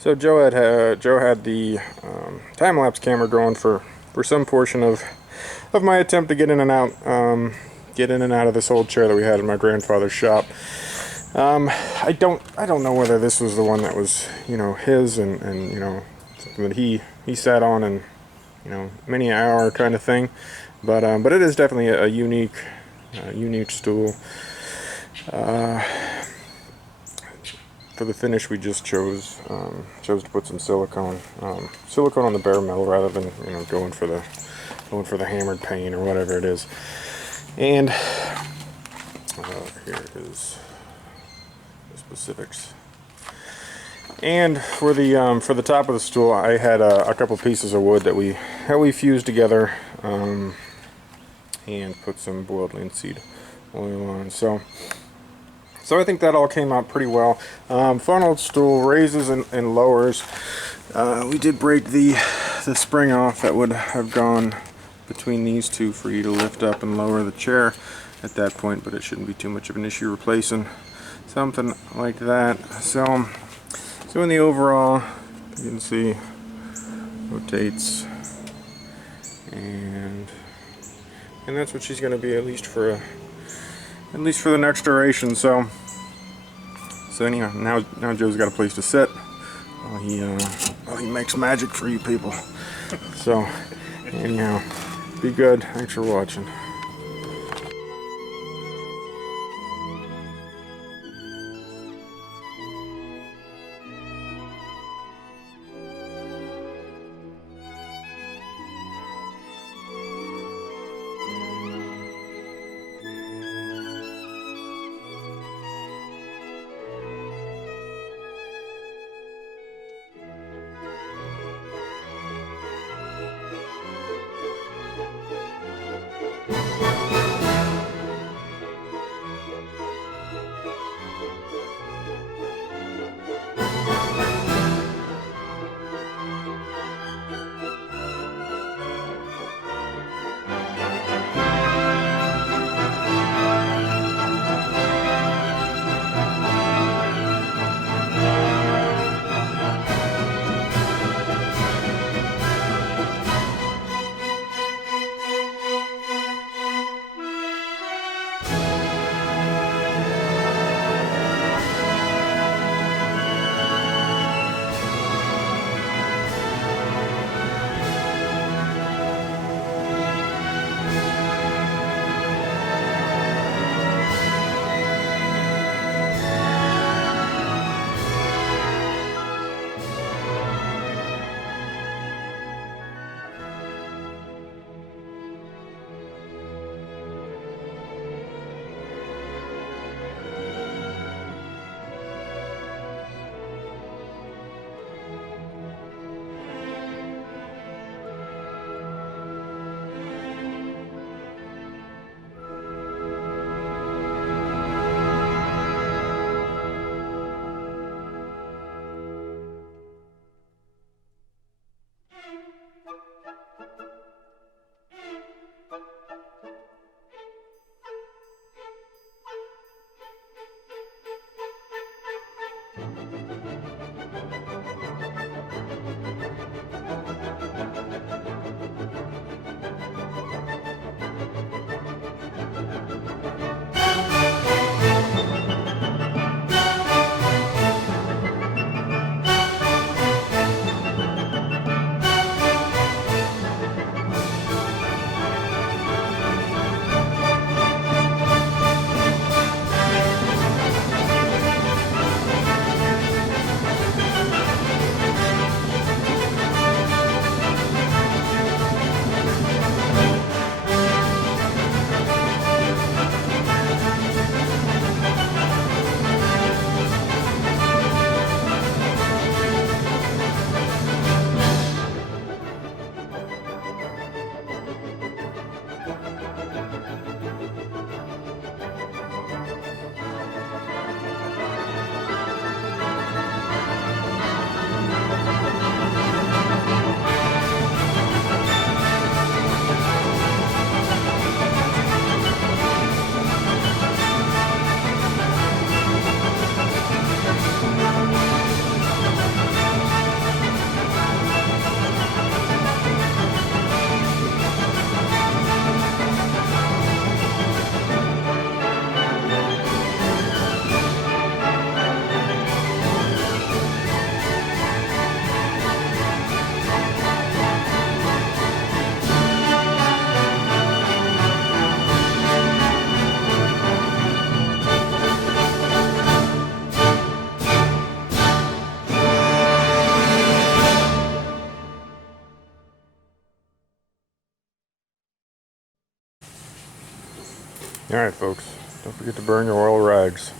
So Joe had the time-lapse camera going for some portion of my attempt to get in and out of this old chair that we had in my grandfather's shop. I don't know whether this was the one that was his and something that he sat on and many an hour kind of thing, but it is definitely a unique stool. For the finish, we just chose to put some silicone on the bare metal rather than going for the hammered paint or whatever it is. And here is the specifics. And for the top of the stool, I had a couple pieces of wood that we fused together and put some boiled linseed oil on. So I think that all came out pretty well. Fun old stool, raises and lowers. We did break the spring off that would have gone between these two for you to lift up and lower the chair at that point, but it shouldn't be too much of an issue replacing something like that. So in the overall, you can see rotates, and that's what she's going to be at least for the next duration. So anyhow, now Joe's got a place to sit while he makes magic for you people. So anyhow, be good. Thanks for watching. Alright folks, don't forget to burn your oil rags.